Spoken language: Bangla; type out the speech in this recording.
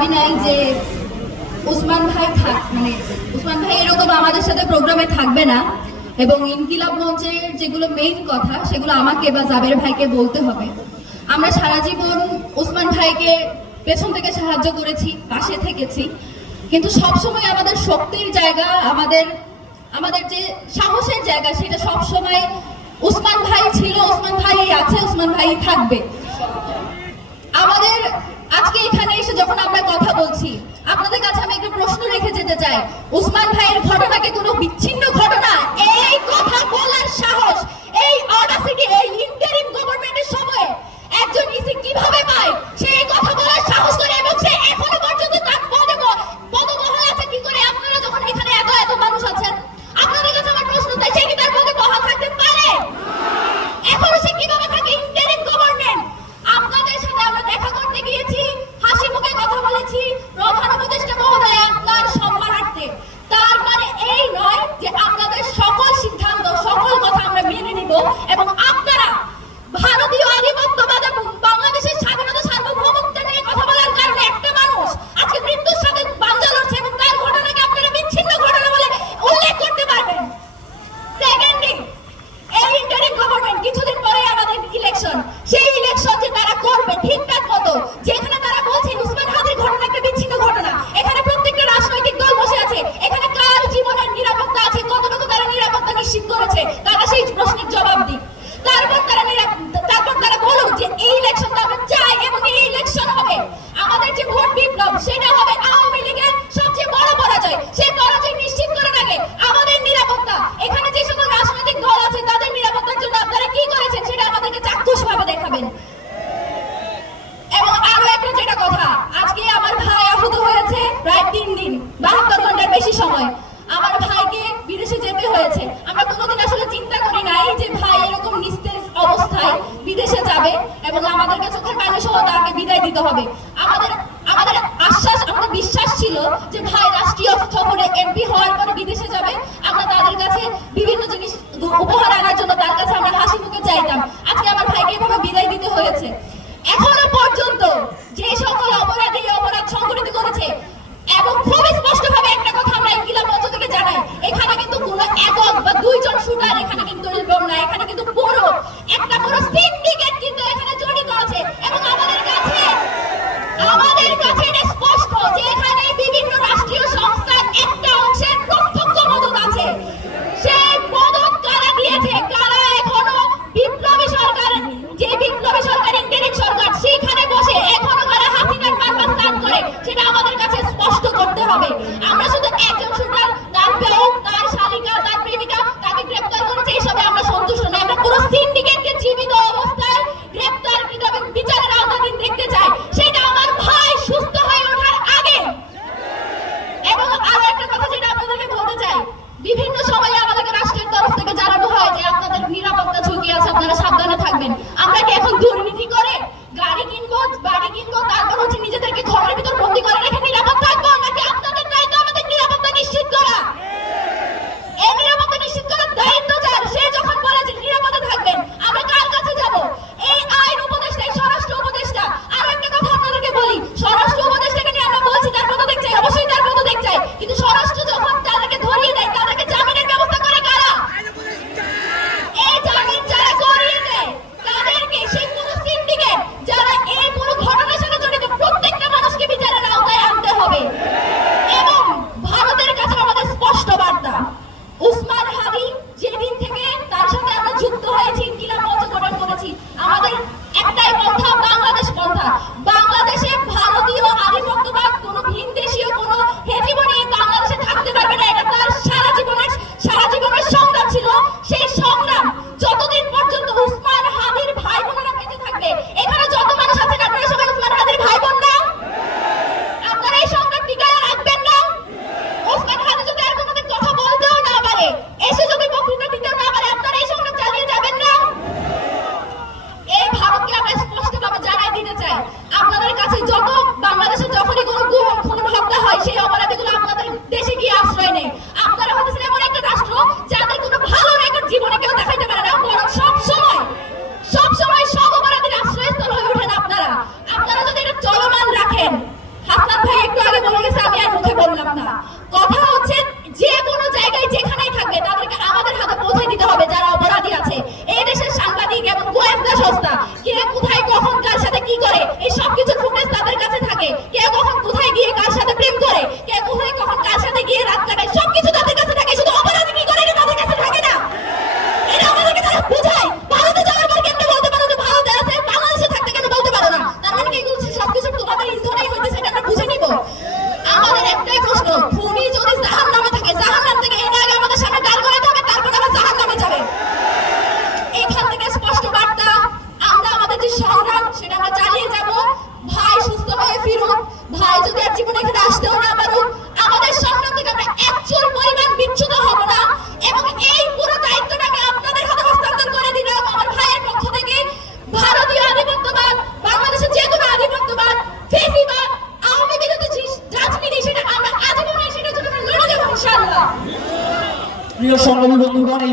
ভাবি নাই যে উসমান ভাই থাক মানে উসমান ভাই এরকম আমাদের সাথে প্রোগ্রামে থাকবে না এবং ইনকিলাব মঞ্চের যেগুলো মেইন কথা, সেগুলো আমাকে বা জাবের ভাইকে বলতে হবে। আমরা সারা জীবন উসমান ভাইকে পেছন থেকে সাহায্য করেছি, পাশে থেকেছি। কিন্তু সবসময় আমাদের শক্তির জায়গা, আমাদের আমাদের যে সাহসের জায়গা, সেটা সবসময় উসমান ভাই ছিল উসমান ভাই আছে উসমান ভাই থাকবে। আমাদের আজকে এখানে এসে যখন আমরা কথা বলছি, আপনাদের কাছে আমি একটা প্রশ্ন রেখে যেতে চাই। উসমান ভাইয়ের ঘটনাকে কোনো বিচ্ছিন্ন ঘটনা? এই কথা বলার সাহস, এই অডাসিটি এই সময়। আমার ভাইকে বিদেশে যেতে হয়েছে। আমরা কোনোদিন আসলে চিন্তা করি নাই যে ভাই এরকম নিস্তেজ অবস্থায় বিদেশে যাবে এবং আমাদেরকে চোখের পানি সহ তাকে বিদায় দিতে হবে। আমাদের আমাদের আশ্বাস, আমাদের বিশ্বাস ছিল যে ভাই রাষ্ট্রীয় সফরে এমপি হওয়ার পরে বিদেশে যাবে। আমরা তাদের কাছে বিভিন্ন জিনিস, উপহার আনার 他们吧 ভাই, যদি আর জীবনে এখানে আসতেও না পারুক আমাদের সংগ্রাম থেকে আমরা একচুয়াল পরিমাণ বিচ্ছুত হব না এবং এই পুরো দায়িত্বটাকে আপনাদের হাতে হস্তান্তর করে দিলাম আমার ভাইয়ের পক্ষ থেকে। ভারতীয় আধিপত্যবাদ, বাংলাদেশের যে কোনো আধিপত্যবাদ, ফেসিবাদ, আওয়ামী বিরোধী রাজনীতি, সেটা আমরা আজীবন সেটার জন্য লড়ে যাব, ইনশাআল্লাহ। প্রিয় সংগ্রামী বন্ধুগণ এই